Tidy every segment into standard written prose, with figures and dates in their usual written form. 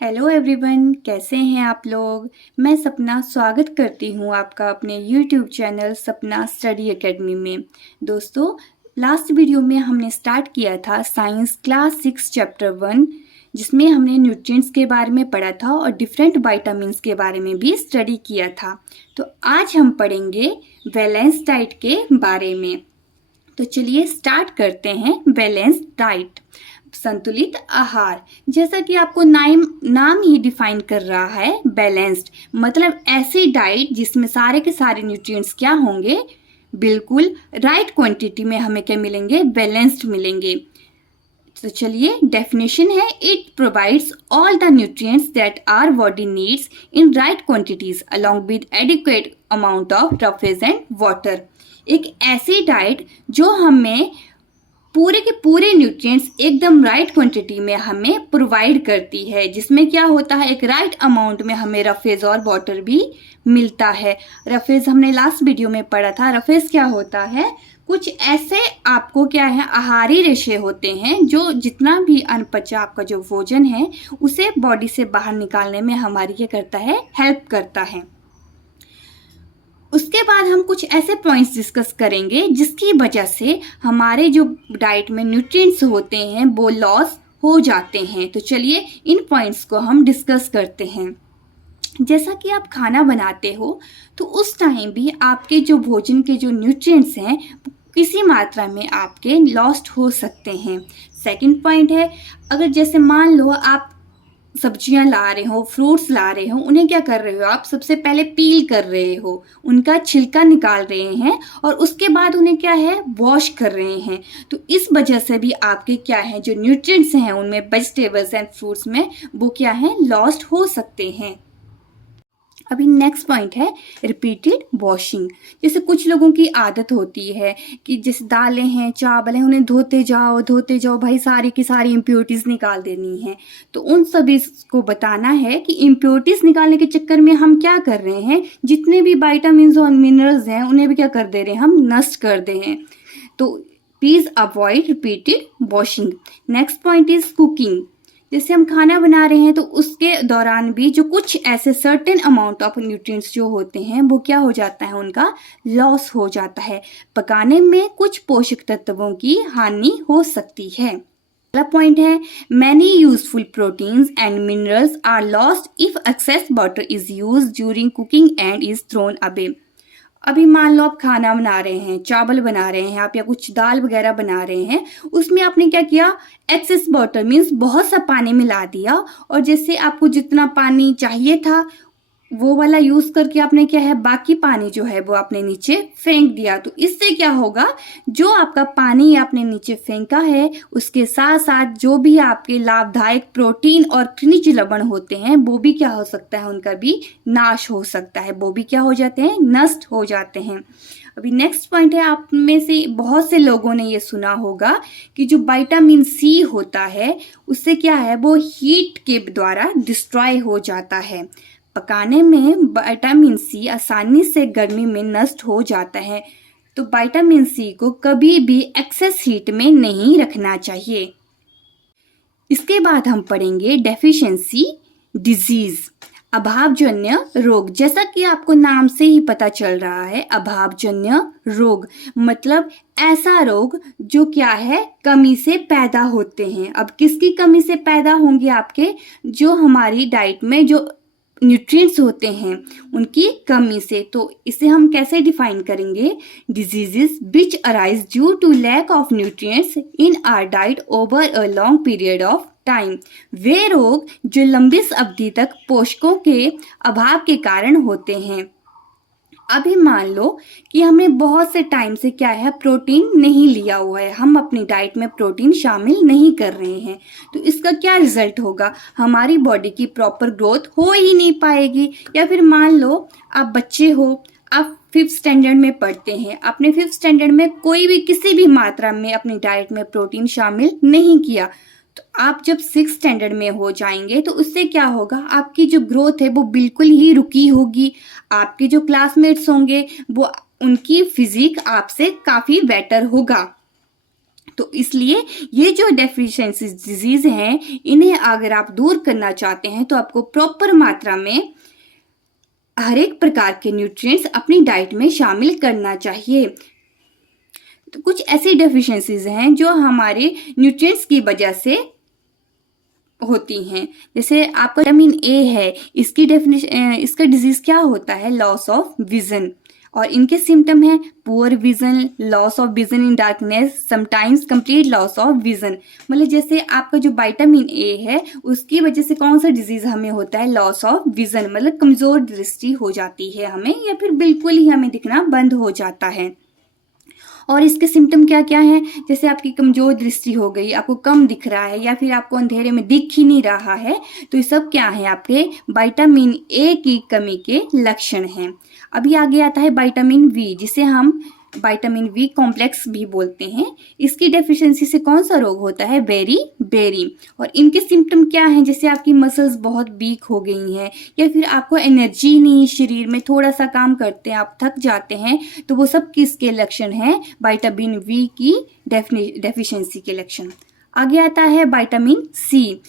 Hello everyone, कैसे हैं आप लोग। मैं सपना स्वागत करती हूं आपका अपने यूट्यूब चैनल सपना स्टडी एकेडमी में। दोस्तों, लास्ट वीडियो में हमने स्टार्ट किया था साइंस क्लास 6 चैप्टर 1, जिसमें हमने न्यूट्रिएंट्स के बारे में पढ़ा था और डिफरेंट विटामिन्स के बारे में भी स्टडी किया था। तो आज हम पढ़ेंगे बैलेंस डाइट के बारे में। तो चलिए स्टार्ट करते हैं। बैलेंस डाइट, संतुलित आहार। जैसा कि आपको नाम ही डिफाइन कर रहा है, बैलेंस्ड मतलब ऐसी डाइट जिसमें सारे के सारे न्यूट्रिएंट्स क्या होंगे, बिल्कुल राइट क्वांटिटी में हमें क्या मिलेंगे, बैलेंस्ड मिलेंगे। तो चलिए, डेफिनेशन है, it provides all the nutrients that our body needs in right quantities along with adequate amount of roughage and water. एक ऐसी डाइट जो हमें पूरे के पूरे न्यूट्रिएंट्स एकदम राइट क्वांटिटी में हमें प्रोवाइड करती है, जिसमें क्या होता है, एक राइट अमाउंट में हमें रफेज और वाटर भी मिलता है। रफेज हमने लास्ट वीडियो में पढ़ा था। रफेज क्या होता है, कुछ ऐसे आपको क्या है, आहारी रेशे होते हैं जो जितना भी अनपचा आपका जो भोजन है उसे बॉडी से बाहर निकालने में हमारी क्या करता है, हेल्प करता है। उसके बाद हम कुछ ऐसे पॉइंट्स डिस्कस करेंगे जिसकी वजह से हमारे जो डाइट में न्यूट्रिएंट्स होते हैं वो लॉस हो जाते हैं। तो चलिए इन पॉइंट्स को हम डिस्कस करते हैं। जैसा कि आप खाना बनाते हो तो उस टाइम भी आपके जो भोजन के जो न्यूट्रिएंट्स हैं किसी मात्रा में आपके लॉस्ट हो सकते हैं। सेकंड पॉइंट है, अगर जैसे मान लो आप सब्जियां ला रहे हो, फ्रूट्स ला रहे हो, उन्हें क्या कर रहे हो आप, सबसे पहले पील कर रहे हो, उनका छिलका निकाल रहे हैं और उसके बाद उन्हें क्या है, वॉश कर रहे हैं। तो इस वजह से भी आपके क्या है, जो न्यूट्रिएंट्स हैं उनमें, वेजिटेबल्स एंड फ्रूट्स में, वो क्या है, लॉस्ट हो सकते हैं। अभी नेक्स्ट पॉइंट है रिपीटेड वॉशिंग। जैसे कुछ लोगों की आदत होती है कि जैसे दालें हैं, चावल हैं, उन्हें धोते जाओ भाई, सारी की सारी इम्प्योरिटीज़ निकाल देनी है। तो उन सभी को बताना है कि इम्प्योरिटीज़ निकालने के चक्कर में हम क्या कर रहे हैं, जितने भी विटामिन्स और मिनरल्स हैं उन्हें भी क्या कर दे रहे हैं, हम नष्ट कर दे हैं। तो please avoid repeated washing. Next point is cooking. जैसे हम खाना बना रहे हैं तो उसके दौरान भी जो कुछ ऐसे सर्टेन अमाउंट ऑफ न्यूट्रिएंट्स जो होते हैं वो क्या हो जाता है, उनका लॉस हो जाता है। पकाने में कुछ पोषक तत्वों की हानि हो सकती है। अगला पॉइंट है, many useful proteins and minerals are lost if excess water is used during cooking and is thrown away. अभी मान लो आप खाना बना रहे हैं, चावल बना रहे हैं आप, या कुछ दाल वगैरह बना रहे हैं, उसमें आपने क्या किया, एक्सेस वाटर मीन्स बहुत सा पानी मिला दिया, और जैसे आपको जितना पानी चाहिए था वो वाला यूज करके आपने क्या है, बाकी पानी जो है वो आपने नीचे फेंक दिया। तो इससे क्या होगा, जो आपका पानी आपने नीचे फेंका है उसके साथ साथ जो भी आपके लाभदायक प्रोटीन और खनिज लवण होते हैं वो भी क्या हो सकता है, उनका भी नाश हो सकता है, वो भी क्या हो जाते हैं, नष्ट हो जाते हैं। अभी नेक्स्ट पॉइंट है, आप में से बहुत से लोगों ने ये सुना होगा कि जो विटामिन सी होता है उससे क्या है, वो हीट के द्वारा डिस्ट्रॉय हो जाता है। पकाने में विटामिन सी आसानी से गर्मी में नष्ट हो जाता है। तो विटामिन सी को कभी भी एक्सेस हीट में नहीं रखना चाहिए। इसके बाद हम पढ़ेंगे डेफिशिएंसी डिजीज, अभावजन्य रोग। जैसा कि आपको नाम से ही पता चल रहा है, अभावजन्य रोग मतलब ऐसा रोग जो क्या है, कमी से पैदा होते हैं। अब किसकी कमी से पैदा होंगे, आपके जो हमारी डाइट में जो न्यूट्रिएंट्स होते हैं उनकी कमी से। तो इसे हम कैसे डिफाइन करेंगे, diseases which arise due to lack of nutrients in our diet over a long period of time. वे रोग जो लंबी अवधि तक पोषकों के अभाव के कारण होते हैं। अभी मान लो कि हमने बहुत से टाइम से क्या है, प्रोटीन नहीं लिया हुआ है, हम अपनी डाइट में प्रोटीन शामिल नहीं कर रहे हैं, तो इसका क्या रिजल्ट होगा, हमारी बॉडी की प्रॉपर ग्रोथ हो ही नहीं पाएगी। या फिर मान लो आप बच्चे हो, आप 5th स्टैंडर्ड में पढ़ते हैं, आपने 5th स्टैंडर्ड में कोई भी किसी भी मात्रा में अपनी डाइट में प्रोटीन शामिल नहीं किया, तो आप जब 6th स्टैंडर्ड में हो जाएंगे तो उससे क्या होगा, आपकी जो ग्रोथ है वो बिल्कुल ही रुकी होगी। आपके जो क्लासमेट्स होंगे वो उनकी फिजिक आपसे काफ़ी बेटर होगा। तो इसलिए ये जो डेफिशिएंसी डिजीज हैं, इन्हें अगर आप दूर करना चाहते हैं तो आपको प्रॉपर मात्रा में हर एक प्रकार के न्यूट्रिएंट्स अपनी डाइट में शामिल करना चाहिए। तो कुछ ऐसी डेफिशिएंसीज हैं जो हमारे न्यूट्रिएंट्स की वजह से होती हैं। जैसे आपका विटामिन ए है, इसका डिजीज क्या होता है? Loss of vision. और इनके सिम्टम हैं poor vision, loss of vision in darkness, sometimes complete loss of vision. मतलब जैसे आपका जो विटामिन ए है उसकी वजह से कौन सा डिजीज हमें होता है? लॉस ऑफ विजन, मतलब कमजोर दृष्टि हो जाती है हमें, या फिर बिल्कुल ही हमें दिखना बंद हो जाता है। और इसके सिम्टम क्या क्या हैं? जैसे आपकी कमजोर दृष्टि हो गई, आपको कम दिख रहा है, या फिर आपको अंधेरे में दिख ही नहीं रहा है, तो ये सब क्या है? आपके विटामिन ए की कमी के लक्षण हैं। अभी आगे आता है विटामिन वी, जिसे हम विटामिन वी कॉम्प्लेक्स भी बोलते हैं। इसकी डेफिशिएंसी से कौन सा रोग होता है? बेरी। और इनके सिम्टम क्या हैं? जैसे आपकी मसल्स बहुत वीक हो गई हैं, या फिर आपको एनर्जी नहीं, शरीर में थोड़ा सा काम करते हैं आप थक जाते हैं, तो वो सब किसके लक्षण हैं? विटामिन वी की डेफिशिएंसी के लक्षण। आगे आता है विटामिन सी।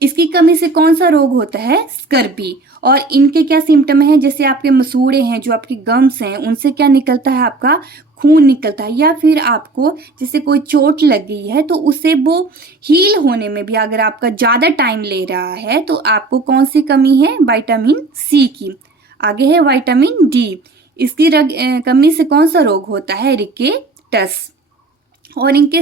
इसकी कमी से कौन सा रोग होता है? स्कर्वी। और इनके क्या सिम्टम हैं? जैसे आपके मसूड़े हैं, जो आपके गम्स हैं, उनसे क्या निकलता है? आपका खून निकलता है। या फिर आपको जैसे कोई चोट लग गई है तो उससे वो हील होने में भी अगर आपका ज़्यादा टाइम ले रहा है तो आपको कौन सी कमी है? विटामिन सी की। आगे है विटामिन डी। इसकी कमी से कौन सा रोग होता है? रिकेटस। और इनके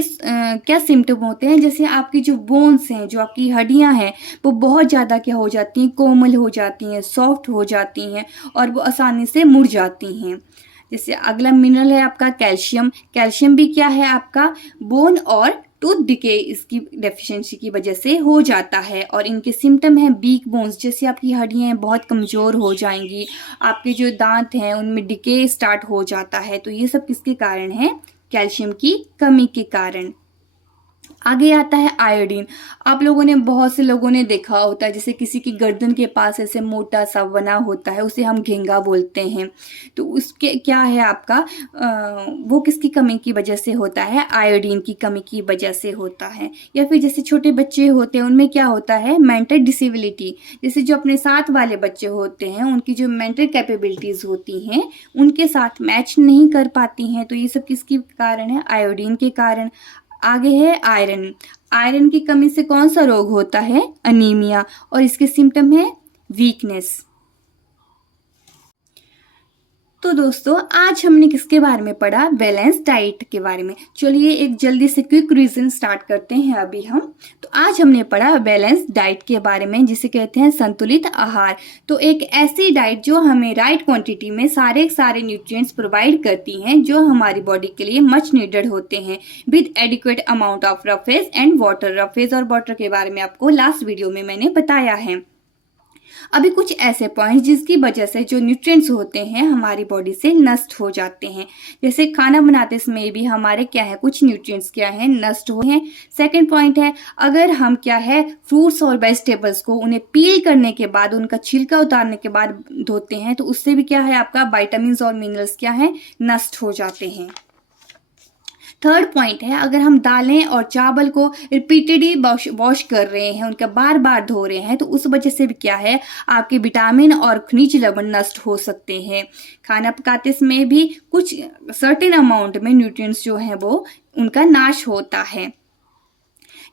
क्या सिम्टम होते हैं? जैसे आपकी जो बोन्स हैं, जो आपकी हड्डियां हैं, वो बहुत ज़्यादा क्या हो जाती हैं? कोमल हो जाती हैं, सॉफ्ट हो जाती हैं, और वो आसानी से मुड़ जाती हैं। जैसे अगला मिनरल है आपका कैल्शियम। कैल्शियम भी क्या है? आपका बोन और टूथ डिके इसकी डेफिशिएंसी की वजह से हो जाता है। और इनके सिम्टम हैं वीक बोन्स, जैसे आपकी हड्डियां बहुत कमज़ोर हो जाएंगी, आपके जो दांत हैं उनमें डिके स्टार्ट हो जाता है। तो ये सब किसके कारण है? कैल्शियम की कमी के कारण। आगे आता है आयोडीन। आप लोगों ने, बहुत से लोगों ने देखा होता है, जैसे किसी की गर्दन के पास ऐसे मोटा सा बना होता है, उसे हम घेंगा बोलते हैं। तो उसके क्या है आपका वो किसकी कमी की वजह से होता है? आयोडीन की कमी की वजह से होता है। या फिर जैसे छोटे बच्चे होते हैं, उनमें क्या होता है? Mental disability. जैसे जो अपने साथ वाले बच्चे होते हैं, उनकी जो मेंटल कैपेबिलिटीज होती हैं उनके साथ मैच नहीं कर पाती हैं। तो ये सब किसके कारण है? आयोडीन के कारण। आगे है आयरन। आयरन की कमी से कौन सा रोग होता है? अनीमिया। और इसके सिम्टम है वीकनेस। तो दोस्तों, आज हमने किसके बारे में पढ़ा? बैलेंस डाइट के बारे में। चलिए एक जल्दी से क्विक रिवीजन स्टार्ट करते हैं अभी हम। तो आज हमने पढ़ा बैलेंस डाइट के बारे में, जिसे कहते हैं संतुलित आहार। तो एक ऐसी डाइट जो हमें राइट क्वांटिटी में सारे न्यूट्रिएंट्स प्रोवाइड करती हैं, जो हमारी बॉडी के लिए मच नीडेड होते हैं, with adequate amount of roughage and water. Roughage और वाटर के बारे में आपको लास्ट वीडियो में मैंने बताया है। अभी कुछ ऐसे पॉइंट्स जिसकी वजह से जो न्यूट्रिएंट्स होते हैं हमारी बॉडी से नष्ट हो जाते हैं। जैसे खाना बनाते समय भी हमारे क्या है, कुछ न्यूट्रिएंट्स क्या है, नष्ट हो हैं। सेकंड पॉइंट है, अगर हम क्या है फ्रूट्स और वेजिटेबल्स को उन्हें पील करने के बाद, उनका छिलका उतारने के बाद धोते हैं, तो उससे भी क्या है आपका विटामिन्स और मिनरल्स क्या है, नष्ट हो जाते हैं। थर्ड पॉइंट है, अगर हम दालें और चावल को रिपीटेडली वॉश कर रहे हैं, उनका बार बार धो रहे हैं, तो उस वजह से भी क्या है आपके विटामिन और खनिज लवण नष्ट हो सकते हैं। खाना पकाते समय भी कुछ सर्टेन अमाउंट में न्यूट्रिएंट्स जो हैं वो उनका नाश होता है।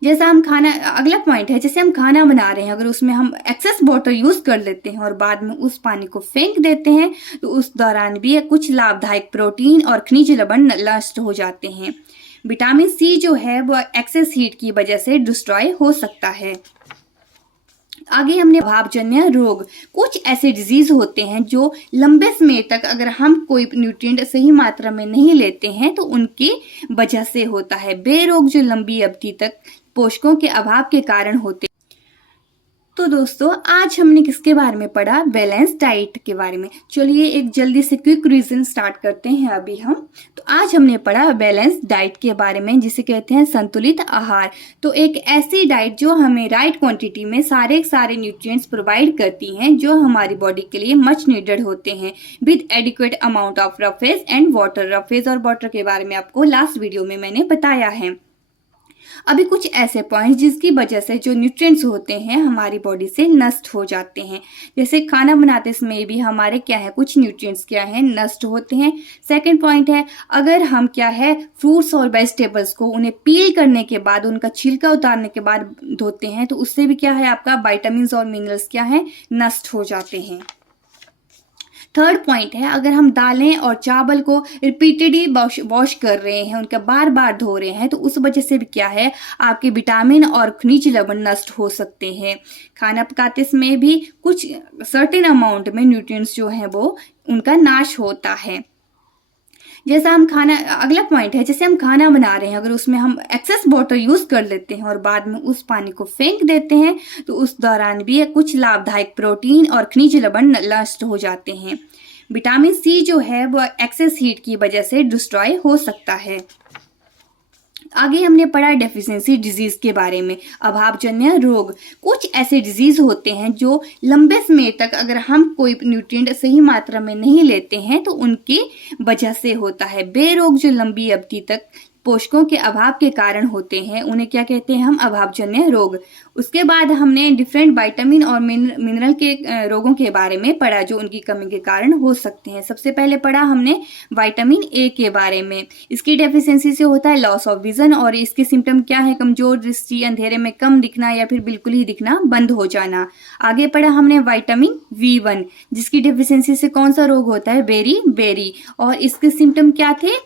जैसा हम खाना, अगला पॉइंट है, जैसे हम खाना बना रहे हैं, अगर उसमें हम एक्सेस वाटर यूज कर लेते हैं और बाद में उस पानी को फेंक देते हैं, तो उस दौरान भी कुछ लाभदायक प्रोटीन और खनिज लवण नष्ट हो जाते हैं। विटामिन सी जो है वो एक्सेस हीट की वजह से डिस्ट्रॉय हो सकता है। आगे हमने भावजन्य रोग। कुछ ऐसे डिजीज होते हैं जो लंबे समय तक अगर हम कोई न्यूट्रिएंट सही मात्रा में नहीं लेते हैं तो उनकी वजह से होता है। वे रोग जो लंबी अवधि तक पोषकों के अभाव के कारण होते। तो दोस्तों आज हमने किसके बारे में पढ़ा? बैलेंस डाइट के बारे में। चलिए एक जल्दी से क्विक रिवीजन स्टार्ट करते हैं अभी हम। तो आज हमने पढ़ा बैलेंस डाइट के बारे में, जिसे कहते हैं संतुलित आहार। तो एक ऐसी डाइट जो हमें राइट क्वांटिटी में सारे न्यूट्रिएंट्स प्रोवाइड करती हैं जो हमारी बॉडी के लिए मच नीडेड होते हैं, with adequate amount of roughage and water. Roughage और वाटर के बारे में आपको लास्ट वीडियो में मैंने बताया है। अभी कुछ ऐसे पॉइंट्स जिसकी वजह से जो न्यूट्रिएंट्स होते हैं हमारी बॉडी से नष्ट हो जाते हैं। जैसे खाना बनाते समय भी हमारे क्या है, कुछ न्यूट्रिएंट्स क्या है, नष्ट होते हैं। सेकंड पॉइंट है, अगर हम क्या है फ्रूट्स और वेजिटेबल्स को उन्हें पील करने के बाद, उनका छिलका उतारने के बाद धोते हैं तो उससे भी क्या है आपका विटामिन और मिनरल्स क्या है, नष्ट हो जाते हैं। थर्ड पॉइंट है, अगर हम दालें और चावल को रिपीटेडली वॉश कर रहे हैं, उनका बार बार धो रहे हैं, तो उस वजह से भी क्या है आपके विटामिन और खनिज लवण नष्ट हो सकते हैं। खाना पकाते समय भी कुछ सर्टेन अमाउंट में न्यूट्रिएंट्स जो हैं वो उनका नाश होता है। जैसा हम खाना, अगला पॉइंट है, जैसे हम खाना बना रहे हैं, अगर उसमें हम एक्सेस वाटर यूज कर लेते हैं और बाद में उस पानी को फेंक देते हैं तो उस दौरान भी कुछ लाभदायक प्रोटीन और खनिज लवण नष्ट हो जाते हैं। विटामिन सी जो है वो एक्सेस हीट की वजह से डिस्ट्रॉय हो सकता है। आगे हमने पढ़ा डेफिशिएंसी डिजीज के बारे में, अभावजन्य रोग। कुछ ऐसे डिजीज होते हैं जो लंबे समय तक अगर हम कोई न्यूट्रिएंट सही मात्रा में नहीं लेते हैं तो उनकी वजह से होता है। वे रोग जो लंबी अवधि तक पोषकों के अभाव के कारण होते हैं उन्हें क्या कहते हैं हम, अभावजन्य रोग। उसके बाद हमने डिफरेंट विटामिन और मिनरल के रोगों के बारे में पढ़ा जो उनकी कमी के कारण हो सकते हैं। सबसे पहले पढ़ा हमने विटामिन ए के बारे में। इसकी डेफिशिएंसी से होता है लॉस ऑफ विजन, और इसके सिम्टम क्या है, कमजोर दृष्टि, अंधेरे में कम दिखना या फिर बिल्कुल ही दिखना बंद हो जाना। आगे पढ़ा हमने विटामिन B1, जिसकी डेफिशिएंसी से कौन सा रोग होता है, बेरी, और इसके सिम्टम क्या थे,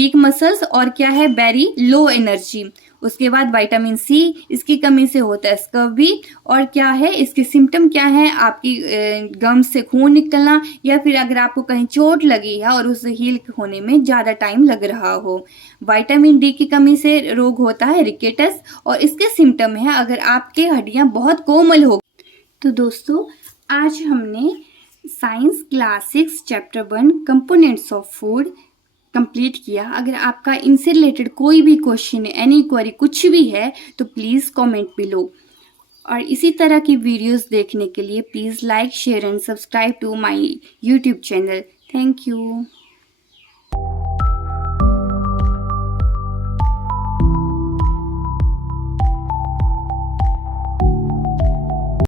वीक मसल्स और क्या है, वेरी लो एनर्जी। उसके बाद विटामिन सी, इसकी कमी से होता है स्कर्वी, और क्या है इसके सिम्टम क्या है, आपकी गम से खून निकलना, या फिर अगर आपको कहीं चोट लगी है और उसे हील होने में ज़्यादा टाइम लग रहा हो। विटामिन डी की कमी से रोग होता है रिकेटस, और इसके सिम्टम है अगर आपके हड्डियां बहुत कोमल हो। तो दोस्तों आज हमने science class 6 chapter 1 components of food complete किया। अगर आपका इनसे रिलेटेड कोई भी क्वेश्चन, एनी क्वेरी कुछ भी है तो प्लीज़ कमेंट बिलो। और इसी तरह की वीडियोस देखने के लिए please like, share and subscribe to my YouTube channel. Thank you.